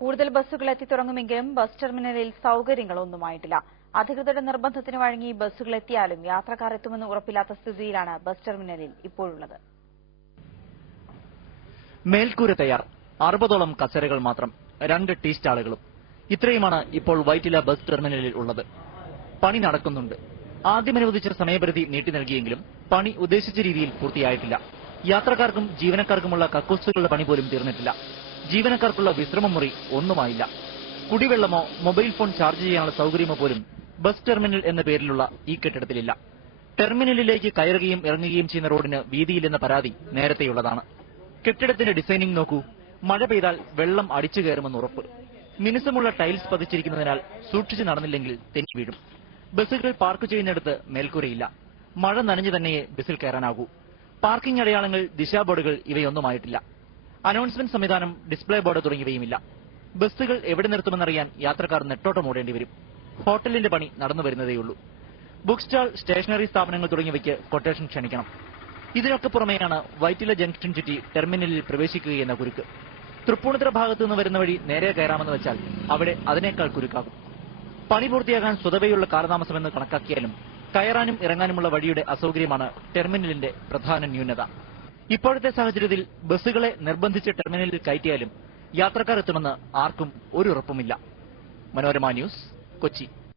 കൂടുതൽ ബസ്സുകൾ എത്തിത്തുടങ്ങുമെങ്കിലും ബസ് ടെർമിനലിൽ സൌകര്യങ്ങളൊന്നുമായിട്ടില്ല. അധികൃതരുടെ നിർബന്ധത്തിന് വഴങ്ങി ബസ്സുകൾ എത്തിയാലും യാത്രക്കാർ എത്തുമെന്ന് ഉറപ്പില്ലാത്ത സ്ഥിതിയിലാണ് ബസ് ടെർമിനലിൽ ഇപ്പോഴുള്ളത്. മേൽക്കൂര തയ്യാർ, 60ഓളം കസേരകൾ മാത്രം, 2 ടീ സ്റ്റാളുകളും. ഇത്രയുമാണ് ഇപ്പോൾ വൈറ്റില ബസ് ടെർമിനലിൽ ഉള്ളത്. പണി നടക്കുന്നുണ്ട്. ആദ്യം അനുവദിച്ച സമയപരിധി നീട്ടി നൽകിയെങ്കിലും പണി ഉദ്ദേശിച്ച രീതിയിൽ പൂർത്തിയായിട്ടില്ല. യാത്രക്കാർക്കും ജീവനക്കാർക്കുമുള്ള കക്കൂസുകളുടെ പണി പോലും തീർന്നിട്ടില്ല. ജീവനക്കാർക്കുള്ള വിശ്രമ മുറി ഒന്നുമായില്ല. കുടിവെള്ളമോ മൊബൈൽ ഫോൺ ചാർജ് ചെയ്യാനുള്ള സൌകര്യമോ പോലും ബസ് ടെർമിനൽ എന്ന പേരിലുള്ള ഈ കെട്ടിടത്തിലില്ല. ടെർമിനലിലേക്ക് കയറുകയും ഇറങ്ങുകയും ചെയ്യുന്ന റോഡിന് വീതിയില്ലെന്ന പരാതി നേരത്തെയുള്ളതാണ്. കെട്ടിടത്തിന്റെ ഡിസൈനിംഗ് നോക്കൂ. മഴ പെയ്താൽ വെള്ളം അടിച്ചു കയറുമെന്ന് ഉറപ്പ്. മിനുസമുള്ള ടൈൽസ് പതിച്ചിരിക്കുന്നതിനാൽ സൂക്ഷിച്ചു നടന്നില്ലെങ്കിൽ തെന്നി വീഴും. ബസ്സുകൾ പാർക്ക് ചെയ്യുന്നിടത്ത് മേൽക്കൂരയില്ല. മഴ നനഞ്ഞു തന്നെയേ ബസ്സിൽ കയറാനാകൂ. പാർക്കിംഗ് അടയാളങ്ങൾ, ദിശാബോർഡുകൾ ഇവയൊന്നുമായിട്ടില്ല. അനൗൺസ്മെന്റ് സംവിധാനം, ഡിസ്പ്ലേ ബോർഡ് തുടങ്ങിയവയുമില്ല. ബസ്സുകൾ എവിടെ നിർത്തുമെന്നറിയാൻ യാത്രക്കാർ നെട്ടോട്ടമോടേണ്ടി വരും. ഹോട്ടലിന്റെ പണി നടന്നു വരുന്നതേയുള്ളൂ. ബുക്ക് സ്റ്റാൾ, സ്റ്റേഷനറി സ്ഥാപനങ്ങൾ തുടങ്ങിയവയ്ക്ക് കൊട്ടേഷൻ ക്ഷണിക്കണം. ഇതിനൊക്കെ പുറമെയാണ് വൈറ്റില ജംഗ്ഷൻ ചുറ്റി ടെർമിനലിൽ പ്രവേശിക്കുകയെന്ന കുരുക്ക്. തൃപ്പൂണിത്തുറ ഭാഗത്തുനിന്ന് വരുന്ന വഴി നേരെ കയറാമെന്ന് വെച്ചാൽ അവിടെ അതിനേക്കാൾ കുരുക്കാകും. പണി പൂർത്തിയാകാൻ സ്വതവേയുള്ള കാലതാമസമെന്ന് കണക്കാക്കിയാലും കയറാനും ഇറങ്ങാനുമുള്ള വഴിയുടെ അസൌകര്യമാണ് ടെർമിനലിന്റെ പ്രധാന ന്യൂനത. ഇപ്പോഴത്തെ സാഹചര്യത്തിൽ ബസ്സുകളെ നിർബന്ധിച്ച് ടെർമിനലിൽ കയറ്റിയാലും യാത്രക്കാർ എത്തുമെന്ന് ആർക്കും ഒരു ഉറപ്പുമില്ല. മനോരമ ന്യൂസ്, കൊച്ചി.